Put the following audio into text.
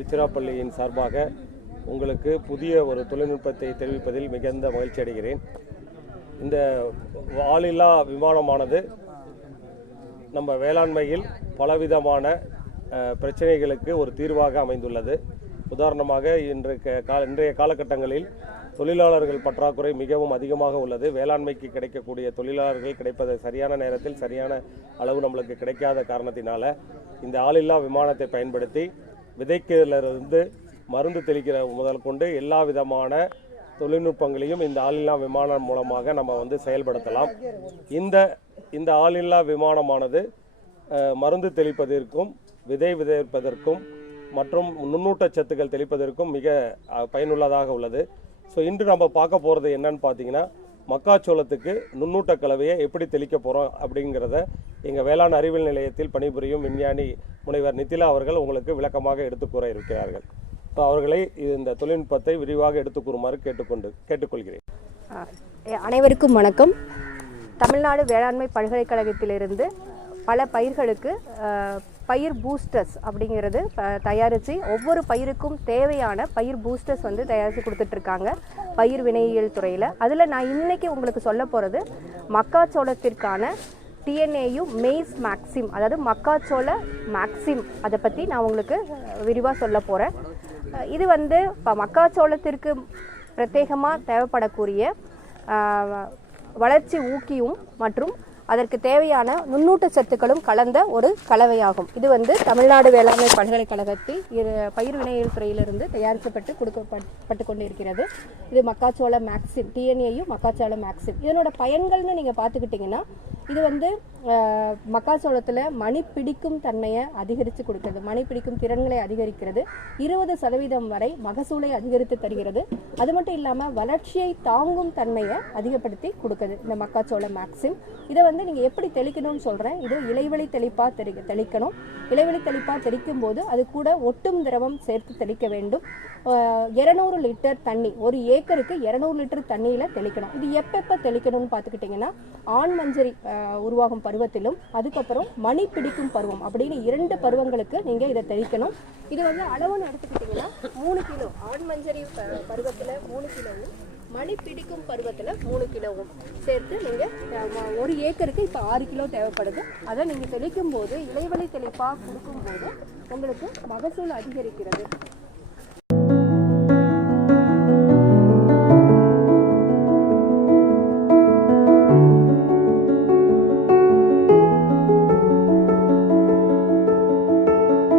திருச்சிராப்பள்ளியின் சார்பாக உங்களுக்கு புதிய ஒரு தொழில்நுட்பத்தை தெரிவிப்பதில் மிகுந்த மகிழ்ச்சி அடைகிறேன். இந்த ஆளில்லா விமானமானது நம்ம வேளாண்மையில் பலவிதமான பிரச்சனைகளுக்கு ஒரு தீர்வாக அமைந்துள்ளது. உதாரணமாக இன்றைய காலகட்டங்களில் தொழிலாளர்கள் பற்றாக்குறை மிகவும் அதிகமாக உள்ளது. வேளாண்மைக்கு கிடைக்கக்கூடிய தொழிலாளர்கள் கிடைப்பது சரியான நேரத்தில் சரியான அளவு நம்மளுக்கு கிடைக்காத காரணத்தினால இந்த ஆளில்லா விமானத்தை பயன்படுத்தி விதைக்கிறதிலிருந்து மருந்து தெளிக்கிற முதல் கொண்டு எல்லா விதமான தொழில்நுட்பங்களையும் இந்த ஆளில்லா விமானம் மூலமாக நம்ம செயல்படுத்தலாம். இந்த ஆளில்லா விமானமானது மருந்து தெளிப்பதற்கும் விதை விதைப்பதற்கும் மற்றும் நுண்ணூட்டச்சத்துக்கள் தெளிப்பதற்கும் மிக பயனுள்ளதாக உள்ளது. ஸோ இன்று நம்ம பார்க்க போகிறது என்னன்னு பார்த்தீங்கன்னா, மக்காச்சோளத்துக்கு நுண்ணூட்ட கலவையை எப்படி தெளிக்க போகிறோம் அப்படிங்கிறத எங்கள் வேளாண் அறிவியல் நிலையத்தில் பணிபுரியும் விஞ்ஞானி முனைவர் நித்திலா அவர்கள் உங்களுக்கு விளக்கமாக எடுத்துக்கூற இருக்கிறார்கள். ஸோ அவர்களை இந்த தொழில்நுட்பத்தை விரிவாக எடுத்துக்கூறுமாறு கேட்டுக்கொள்கிறேன். அனைவருக்கும் வணக்கம். தமிழ்நாடு வேளாண்மை பல்கலைக்கழகத்திலிருந்து பல பயிர்களுக்கு பயிர் பூஸ்டர்ஸ் அப்படிங்கிறது தயாரித்து ஒவ்வொரு பயிருக்கும் தேவையான பயிர் பூஸ்டர்ஸ் தயாரித்து கொடுத்துட்ருக்காங்க பயிர் வினையியல் துறையில். அதில் நான் இன்றைக்கி உங்களுக்கு சொல்ல போகிறது மக்காச்சோளத்திற்கான Tnau Maize Maxim, அதாவது மக்காச்சோள மேக்சிம், அதை பற்றி நான் உங்களுக்கு விரிவாக சொல்ல போகிறேன். இது இப்போ மக்காச்சோளத்திற்கு பிரத்யேகமாக தேவைப்படக்கூடிய வளர்ச்சி ஊக்கியும் மற்றும் அதற்கு தேவையான நுண்ணூட்ட சத்துக்களும் கலந்த ஒரு கலவையாகும். இது தமிழ்நாடு வேளாண்மை பல்கலைக்கழகத்தில் பயிர் வினையியல் துறையிலிருந்து தயாரிக்கப்பட்டு கொடுக்கப்பட்டு கொண்டிருக்கிறது. இது மக்காச்சோள மேக்சிம், Tnau மக்காச்சோள மேக்சிம். இதனோட பயன்கள்னு நீங்கள் பார்த்துக்கிட்டிங்கன்னா, இது மக்காச்சோளத்தில் மணி பிடிக்கும் தன்மையை அதிகரித்து கொடுக்கிறது, மணி பிடிக்கும் திறன்களை அதிகரிக்கிறது, 20% வரை மகசூலை அதிகரித்து தருகிறது. அது மட்டும் இல்லாமல் வளர்ச்சியை தாங்கும் தன்மையை அதிகப்படுத்தி கொடுக்குது இந்த மக்காச்சோள மேக்சிம். இதை நீங்கள் எப்படி தெளிக்கணும்னு சொல்கிறேன். இது இலைவெளி தெளிப்பாக தெளிக்கணும். இலைவெளி தெளிப்பாக தெளிக்கும் போது அது கூட ஒட்டும் திரவம் சேர்த்து தெளிக்க வேண்டும். 200 லிட்டர் தண்ணி, ஒரு ஏக்கருக்கு 200 லிட்டர் தண்ணியில் தெளிக்கணும். இது எப்போ தெளிக்கணும்னு பார்த்துக்கிட்டிங்கன்னா, ஆண் மஞ்சரி உருவாகும் பருவத்திலும் அதுக்கப்புறம் மணி பிடிக்கும் பருவம் அப்படின்னு 2 பருவங்களுக்கு நீங்கள் இதை தெளிக்கணும். இது அளவுன்னு எடுத்துக்கிட்டிங்கன்னா 3 கிலோ, ஆண் மஞ்சரி பருவத்தில் 3 கிலோவும் மணி பிடிக்கும் பருவத்தில் 3 கிலோவும் சேர்த்து நீங்கள் ஒரு ஏக்கருக்கு இப்போ 6 கிலோ தேவைப்படுது. அதை நீங்கள் தெளிக்கும் போது இலைவெளி தெளிப்பாக கொடுக்கும்போது உங்களுக்கு மகசூல் அதிகரிக்கிறது.